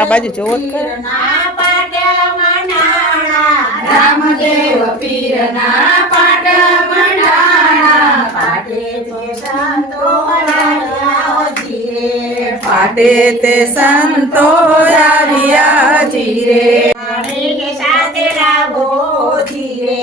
આ બાજુ જોવો જ ખરા. રામદેવ પીરના પાટ મંડાણા પાટે તે સંતો આવ્યા જીરે પાટે તે સંતો આવ્યા જીરે સાથે લાવો જીરે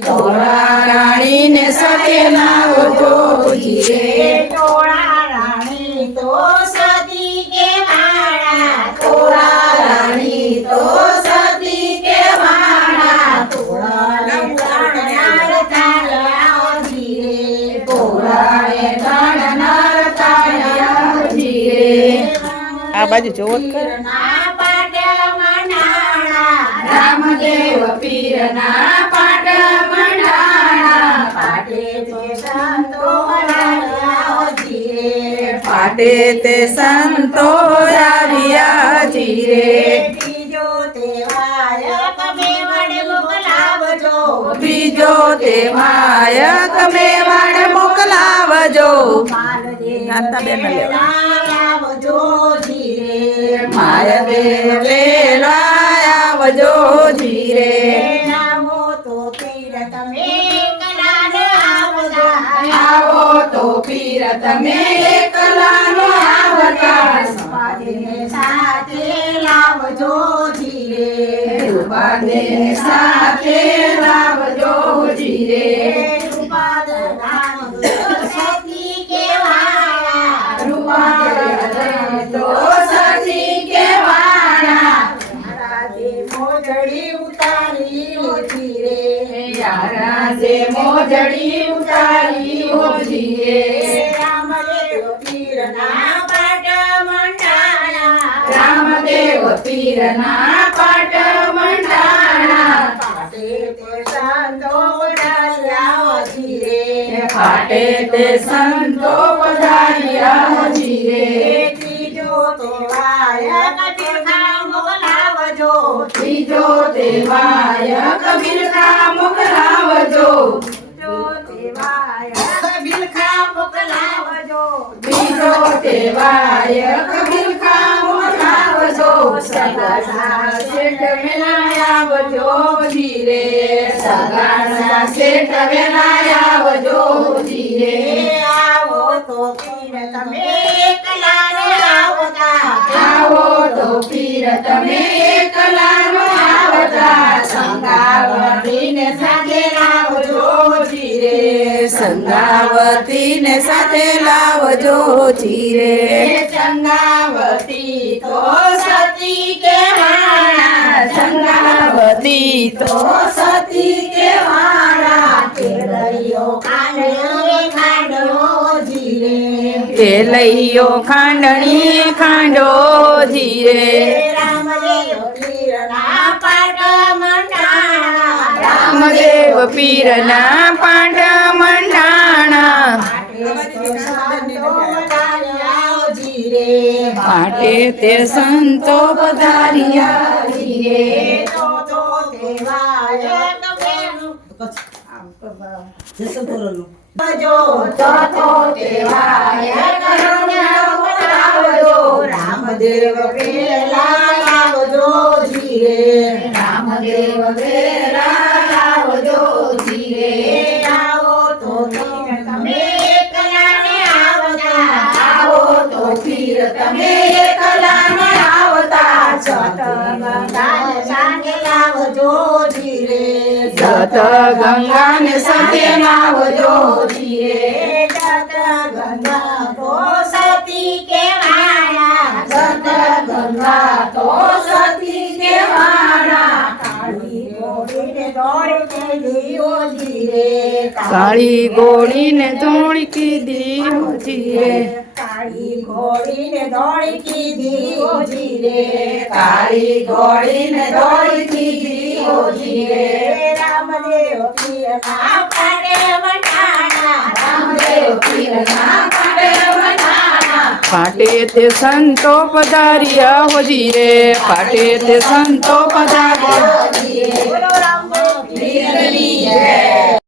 ધોળા રાણીને સાથે લાવજો જીરે ટોળા રાણી તો સતી કે વાળા ધોળા રાણી તો સતી કે વાળા ગણનાર થાળ્યા જીરે ધોળાએ ગણનાર થાળ્યા જીરે આ બાજુ જોવો જ ખરા. રામદેવ પીરના પાટ મંડાણા પાટે તે સંતો આવ્યા જીરે પાટે તે સંતો આવ્યા જીરે બીજો તહેવાર તમે વડે મોકલાવજો બીજો તે માયક મેવાડ મોકલાવજો શાંતાબેન ને લેવા. આવજો જીરે માય વેલા આવજો જીરે આવો તો પીર તમે કલાન આવજા આવો તો પીર તમે એકલાનો આવતા સ્વાદને સાથે લાવજો જીરે રૂપાને સાથે લાવજો જીરે રૂપાદ નામ સતી કેવાળા રૂપાને તો સતી કેવાળા રાધે મોજડી ઉતારી જીરે યારા જે મોજડી ઉતારી હો જીરે રામદેવ પીરના પાટ મંડાણા રામદેવ પીરના પાટ મંડાણા પાટે તે સંતો પધાર્યા જીરે પાટે તે સંતો પધાર્યા જીરે ત્રીજો તહેવાર કબીરખા મોકલાવજો ત્રીજો દેવાય કબીરખા મોકલાવજો ત્રીજો તહેવાર કબીરખા મોકલાવજો ત્રીજો દેવાય કબીરખા મોકલાવજો સગાના શેઠ વેલાયાવજો જીરે સગાના શેઠ વેલાયાવજો જીરે આવો તો પીર તમે એકલા આવતા આવો તો પીર તમે એકલાનો આવતા સંગાવતીને સાથે લાવજો જીરે સંગાવતીને સાથે લાવજો જીરે સંગાવતી તો સતી કેવાળા સંગાવતી તો સતી કેવાળા કેલૈયો ખાંડો જીરે કેલૈયો ખાંડણી ખાંડો જીરે રામદેવ પીરના પાટ મંડાણા રામદેવ પીરના પાટ મંડાણા પાટે તે સંતો પધાર્યા જીરે રામદેવ પેલા લાવજો જીરે રામદેવ વેરા લાવજો જીરે આવો તો તમે કલાને આવતા આવો તો પીર તમે એકલાનો આવતા સાથે લાવજો જીરે જત ગંગાને સાથે લાવજો જીરે જત ગંગા તો સતી કેવાળા જત ગંગા તો સતી કેવાળા કાળી ગોળીને દોડતી દીવો જીરે કાળી ગોળીને ધોળકી દીવો જીરે કાળી ઘોડીને દોડતી દીવો જીરે કાળી ગોળીને ધોળકી દીવો જીરે રામદેવ પીરના પાટે મંડાણા રામદેવ પીરના પાટે મંડાણા પાટે તે સંતો પધાર્યા હો જીરે પાટે તે સંતો પધાર્યા